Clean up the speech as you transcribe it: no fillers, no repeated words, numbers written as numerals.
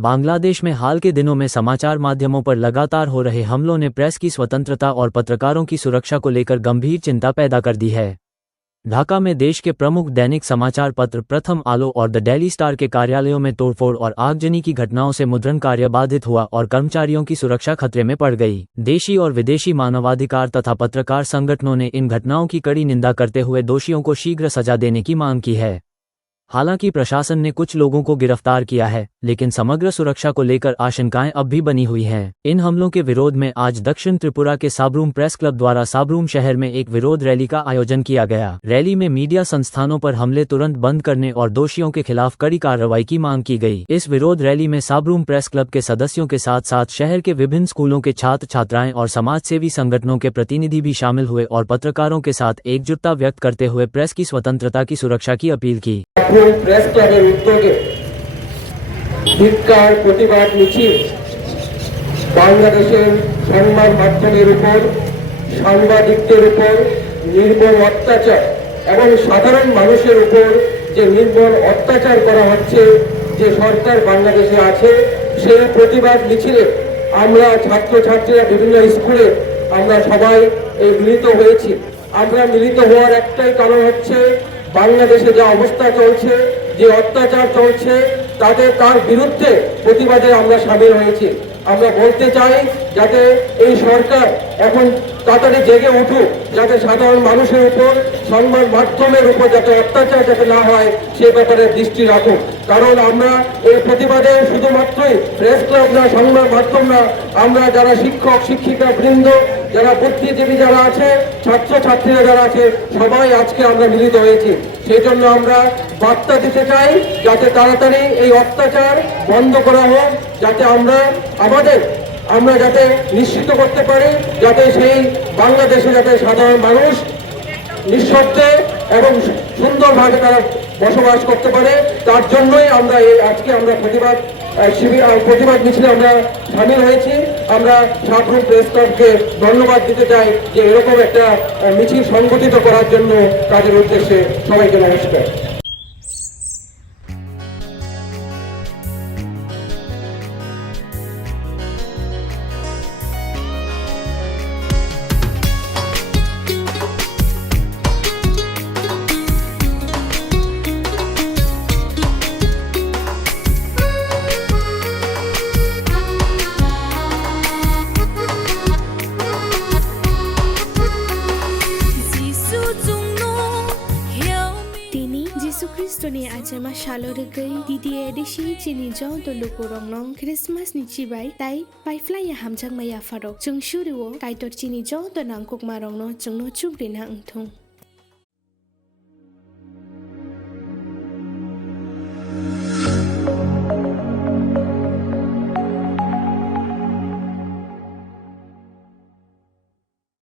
बांग्लादेश में हाल के दिनों में समाचार माध्यमों पर लगातार हो रहे हमलों ने प्रेस की स्वतंत्रता और पत्रकारों की सुरक्षा को लेकर गंभीर चिंता पैदा कर दी है। ढाका में देश के प्रमुख दैनिक समाचार पत्र प्रथम आलो और द डेली स्टार के कार्यालयों में तोड़फोड़ और आगजनी की घटनाओं से मुद्रण कार्य बाधित हुआ और कर्मचारियों की सुरक्षा खतरे में पड़ गई। देशी और विदेशी मानवाधिकार तथा पत्रकार संगठनों ने इन घटनाओं की कड़ी निंदा करते हुए दोषियों को शीघ्र सजा देने की मांग की है। हालांकि प्रशासन ने कुछ लोगों को गिरफ्तार किया है, लेकिन समग्र सुरक्षा को लेकर आशंकाएं अब भी बनी हुई हैं। इन हमलों के विरोध में आज दक्षिण त्रिपुरा के साब्रूम प्रेस क्लब द्वारा साब्रूम शहर में एक विरोध रैली का आयोजन किया गया। रैली में मीडिया संस्थानों पर हमले तुरंत बंद करने और दोषियों के खिलाफ कड़ी कार्रवाई की मांग की गई। इस विरोध रैली में साब्रूम प्रेस क्लब के सदस्यों के साथ साथ शहर के विभिन्न स्कूलों के छात्र छात्राएं और समाजसेवी संगठनों के प्रतिनिधि भी शामिल हुए और पत्रकारों के साथ एकजुटता व्यक्त करते हुए प्रेस की स्वतंत्रता की सुरक्षा की अपील की। प्रेस क्लाবের উদ্যোগে ধিক্কার প্রতিবাদ মিছিল বাংলাদেশের সংবাদ মাধ্যমের উপর সাংবাদিকদের উপর নির্মম অত্যাচার এবং সাধারণ মানুষের উপর যে নির্মম অত্যাচার করা হচ্ছে যে সরকার বাংলাদেশে আছে সেই প্রতিবাদ মিছিলে আমরা ছাত্রছাত্রীরা বিভিন্ন স্কুলে আমরা সবাই মিলিত হয়েছি। আমরা মিলিত হওয়ার একটাই কারণ হচ্ছে বাংলাদেশে যে অবস্থা চলছে, যে অত্যাচার চলছে তার বিরুদ্ধে প্রতিবাদে আমরা সামিল হয়েছি। আমরা বলতে চাই যাতে এই সরকার এখন তাড়াতাড়ি জেগে উঠুক, যাতে সাধারণ মানুষের উপর সংবাদ মাধ্যমের উপর যাতে অত্যাচার যাতে না হয় সে ব্যাপারে দৃষ্টি রাখুক। কারণ আমরা এই প্রতিবাদে শুধুমাত্রই প্রেস ক্লাব না, সংবাদ মাধ্যম না, আমরা যারা শিক্ষক শিক্ষিকা বৃন্দ, যারা বুদ্ধিজীবী যারা আছে, ছাত্রছাত্রীরা যারা আছে, সবাই আজকে আমরা মিলিত হয়েছি। সেই জন্য আমরা বার্তা দিতে চাই যাতে তাড়াতাড়ি এই অত্যাচার বন্ধ করা হোক, যাতে আমরা যাতে নিশ্চিত করতে পারি যাতে সেই বাংলাদেশে যাতে সাধারণ মানুষ নিঃশব্দে এবং সুন্দরভাবে তারা বসবাস করতে পারে। তার জন্যই আমরা আজকে আমরা প্রতিবাদ মিছিলে আমরা সামিল হয়েছি। আমরা সাব্রুম প্রেস ক্লাবকে ধন্যবাদ দিতে চাই যে এরকম একটা মিছিল সংগঠিত করার জন্য তাদের উদ্দেশ্যে সবাইকে নমস্কার। Kristoni ajama shalorgai didi edishi chini jong to lukurong nong Christmas ni chibai tai pai fly ya hamjang maya farok chung shuriwo kai tor chini jong to nangkok marong no chung no chubri na angthong